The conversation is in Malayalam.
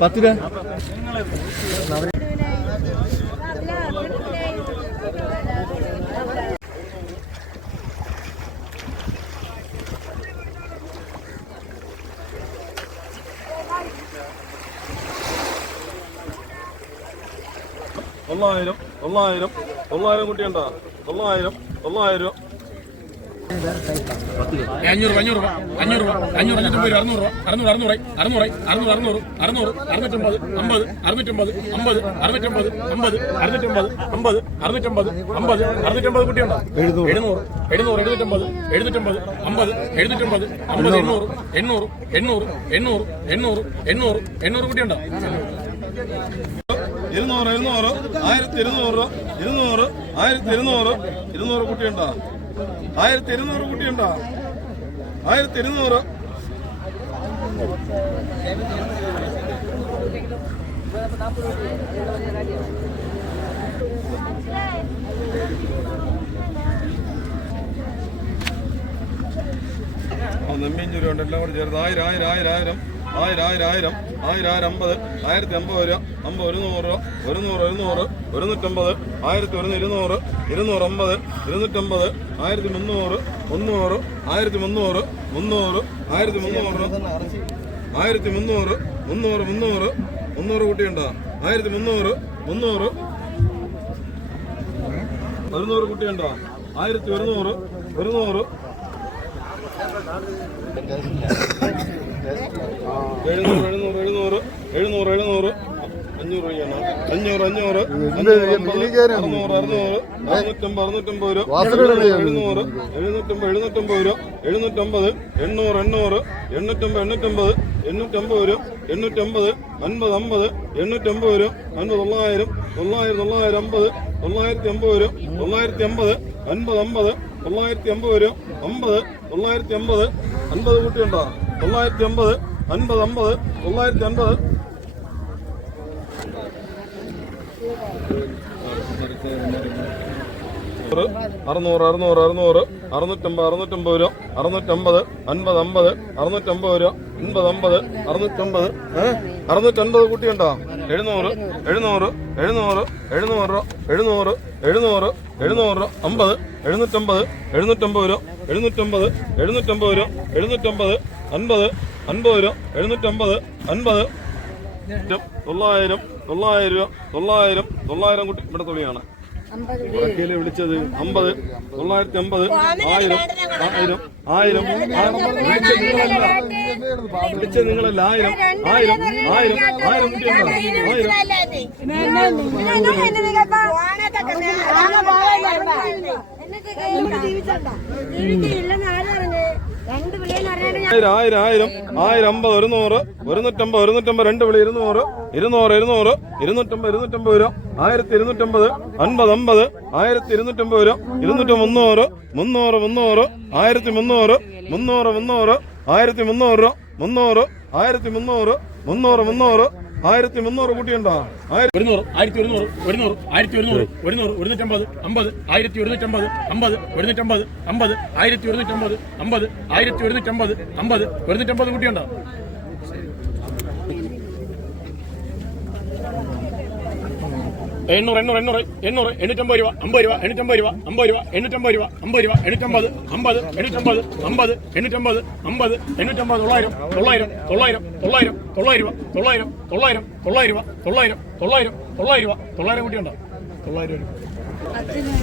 പത്ത് രൂപ തൊള്ളായിരം തൊള്ളായിരം തൊള്ളായിരം കുട്ടിയുണ്ടോ? തൊള്ളായിരം തൊള്ളായിരം അഞ്ഞൂറ് രൂപ അഞ്ഞൂറ് രൂപ അഞ്ഞൂറ് രൂപ അഞ്ഞൂറ് അഞ്ഞൂറ്റമ്പത് രൂപ അറുന്നൂറ് രൂപ അറുന്നൂറ് അറുന്നൂറ് അറുന്നൂറ് അറുന്നൂറ് അറുന്നൂറ് അറുന്നൂറ് അറുന്നൂറ്റമ്പത് അമ്പത് അറുന്നൂറ്റമ്പത് അമ്പത് അറുന്നൂറ്റമ്പത് അമ്പത് അറുന്നൂറ്റമ്പത് അമ്പത് അറുന്നൂറ്റമ്പത് അമ്പത് അറുന്നൂറ്റമ്പത് കുട്ടിയുണ്ടോ എഴുന്നൂറ്. എഴുന്നൂറ് എഴുന്നൂറ്റമ്പത് എഴുന്നൂറ്റമ്പത് അമ്പത് എഴുന്നൂറ്റമ്പത് അമ്പത് എണ്ണൂറ് എണ്ണൂറ് എണ്ണൂറ് എണ്ണൂറ് എണ്ണൂറ് എണ്ണൂറ് എണ്ണൂറ് കുട്ടിയുണ്ടോ ഇരുന്നൂറ് ഇരുന്നൂറ് ആയിരത്തി ഇരുന്നൂറ് ഇരുന്നൂറ് ആയിരത്തി ഇരുന്നൂറ് ഇരുന്നൂറ് കുട്ടിയുണ്ടോ ആയിരത്തി ഇരുന്നൂറ് കുട്ടിയുണ്ടോ? ആയിരത്തി ഇരുന്നൂറ്. ഉണ്ട് എല്ലാം കൂടി ചേർത്ത്. ആയിരം ആയിരം ആയിരം ആയിരം. ആയിരം ആയിരം ആയിരം. ആയിരം ആയിരം അമ്പത്. ആയിരത്തി അമ്പത് രൂപ അമ്പത് ഒരു നൂറ് രൂപ ഒരു നൂറ് ഒരുന്നൂറ്. ഒരുന്നൂറ്റമ്പത്. ആയിരത്തി ഒരു ഇരുന്നൂറ്. ഇരുന്നൂറ് അമ്പത്. ഇരുന്നൂറ്റമ്പത്. ആയിരത്തി മുന്നൂറ്. മുന്നൂറ്. ആയിരത്തി മുന്നൂറ്. മുന്നൂറ്. ആയിരത്തി മുന്നൂറ്. ആയിരത്തി മുന്നൂറ്. മുന്നൂറ് മുന്നൂറ്. മുന്നൂറ് കുട്ടിയുണ്ടോ? ആയിരത്തി മുന്നൂറ്. മുന്നൂറ്. ഒരുന്നൂറ് കുട്ടിയുണ്ടോ? ആയിരത്തി ഒരുന്നൂറ്. ഒരുന്നൂറ്. എഴുന്നൂറ് എഴുന്നൂറ് എഴുന്നൂറ് എഴുന്നൂറ് എഴുന്നൂറ്. അഞ്ഞൂറ് രൂപയാണ് അഞ്ഞൂറ് അഞ്ഞൂറ്. അറുന്നൂറ് അറുന്നൂറ് അറുന്നൂറ്റമ്പത് അറുന്നൂറ്റമ്പത് രൂപ. എഴുന്നൂറ് എഴുന്നൂറ്റമ്പത് എഴുന്നൂറ്റമ്പത് രൂപ. എഴുന്നൂറ്റമ്പത് എണ്ണൂറ് എണ്ണൂറ് എണ്ണൂറ്റമ്പത് എണ്ണൂറ്റമ്പത് എണ്ണൂറ്റമ്പത് രൂപ. എണ്ണൂറ്റമ്പത് അൻപത് അമ്പത് എണ്ണൂറ്റമ്പത് രൂപ. അൻപത് തൊള്ളായിരം തൊള്ളായിരം തൊള്ളായിരം അമ്പത് തൊള്ളായിരത്തി അമ്പത് രൂപ. തൊള്ളായിരത്തി അമ്പത് അൻപത് അമ്പത് തൊള്ളായിരത്തി അമ്പത് രൂപ. അമ്പത് തൊള്ളായിരത്തി അമ്പത് അൻപത് കുട്ടിയുണ്ടോ? തൊള്ളായിരത്തി അമ്പത് അൻപത് അമ്പത് തൊള്ളായിരത്തി അൻപത് അറുന്നൂറ് അറുന്നൂറ് അറുന്നൂറ് അറുന്നൂറ്റമ്പത് അറുന്നൂറ്റമ്പത് രൂപ അറുന്നൂറ്റമ്പത് അൻപത് അമ്പത് അറുന്നൂറ്റമ്പത് രൂപ അൻപത് അമ്പത് അറുന്നൂറ്റമ്പത് അറുന്നൂറ്റമ്പത് കുട്ടിയുണ്ടോ എഴുന്നൂറ് എഴുന്നൂറ് എഴുന്നൂറ് എഴുന്നൂറ് രൂപ എഴുന്നൂറ് എഴുന്നൂറ് എഴുന്നൂറ് രൂപ അമ്പത് എഴുന്നൂറ്റമ്പത് എഴുന്നൂറ്റമ്പത് രൂപ എഴുന്നൂറ്റമ്പത് എഴുന്നൂറ്റമ്പത് രൂപ എഴുന്നൂറ്റമ്പത് അൻപത് അൻപത് രൂപ എഴുന്നൂറ്റമ്പത് അൻപത് തൊള്ളായിരം തൊള്ളായിരം രൂപ തൊള്ളായിരം തൊള്ളായിരം കുട്ടി ഇവിടെ തുണിയാണ് ഉറക്കിയിൽ വിളിച്ചത് അമ്പത് തൊള്ളായിരത്തി അമ്പത് ആയിരം ആയിരം ആയിരം വിളിച്ചത് നിങ്ങളല്ല ആയിരം ആയിരം ആയിരം ആയിരം കുട്ടിയുണ്ടോ ആയിരം. ആയിരം ആയിരം ആയിരം. ആയിരം അമ്പത് ഒരു നൂറ്. ഒരുന്നൂറ്റമ്പത് ഒരുന്നൂറ്റമ്പത് രണ്ട് വിളി ഇരുന്നൂറ്. ഇരുന്നൂറ് ഇരുന്നൂറ്. ഇരുന്നൂറ്റമ്പത് ഇരുന്നൂറ്റമ്പത് രൂപ ആയിരത്തി ഇരുന്നൂറ്റമ്പത് അൻപത് അമ്പത്. ആയിരത്തി ഇരുന്നൂറ്റമ്പത് രൂപ ഇരുന്നൂറ്റി മുന്നൂറ് മുന്നൂറ് മുന്നൂറ്. ആയിരത്തി മുന്നൂറ് മുന്നൂറ് മുന്നൂറ്. ആയിരത്തി മുന്നൂറ് രൂപ മുന്നൂറ്. ആയിരത്തി മുന്നൂറ് മുന്നൂറ് മുന്നൂറ്. ആയിരത്തി മുന്നൂറ് കൂട്ടിയുണ്ടോ? ഒരുന്നൂറ് ആയിരത്തി ഒരുന്നൂറ് ഒരുന്നൂറ് ആയിരത്തി ഒരുന്നൂറ് ഒരുന്നൂറ് ഒരുന്നൂറ്റമ്പത് അമ്പത് ആയിരത്തി ഒരുന്നൂറ്റമ്പത് അമ്പത് ഒരുന്നൂറ്റമ്പത് അമ്പത് ആയിരത്തി ഒരുന്നൂറ്റമ്പത് അമ്പത് ആയിരത്തി ഒരുന്നൂറ്റമ്പത് അമ്പത് ഒരുന്നൂറ്റമ്പത് കുട്ടിയുണ്ടോ? എണ്ണൂറ് എണ്ണൂറ് എണ്ണൂറ് എണ്ണൂറ് എണ്ണൂറ്റമ്പത് രൂപ അമ്പത് രൂപ എണ്ണൂറ്റമ്പത് രൂപ അമ്പത് രൂപ എണ്ണൂറ്റമ്പത് രൂപ അമ്പത് രൂപ എണ്ണൂറ്റമ്പത് അമ്പത് എണ്ണൂറ്റമ്പത് അമ്പത് എണ്ണൂറ്റമ്പത് അമ്പത് എണ്ണൂറ്റമ്പത് തൊള്ളായിരം തൊള്ളായിരം തൊള്ളായിരം തൊള്ളായിരം തൊള്ളായിരം രൂപ തൊള്ളായിരം തൊള്ളായിരം തൊള്ളായിരം രൂപ തൊള്ളായിരം തൊള്ളായിരം തൊള്ളായിരം രൂപ തൊള്ളായിരം കൂട്ടിയുണ്ടോ തൊള്ളായിരം രൂപ.